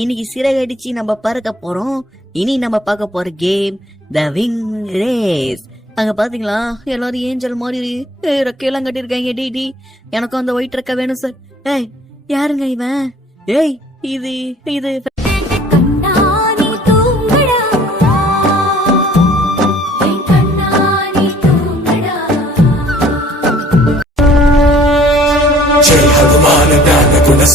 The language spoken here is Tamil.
இன்னைக்கு சிறகடிச்சு நம்ம பறக்க போறோம். இனி நம்ம பார்க்க போற கேம் த விங் ரேஸ். அங்க பாத்தீங்களா எல்லாரும் ஏஞ்சல் மாதிரி ரெக்கையெல்லாம் கட்டிருக்காங்க. டி எனக்கும் அந்த ஒயிட் ரெக்க வேணும் சார். ஏய் யாருங்க இவன்? ஏய் இது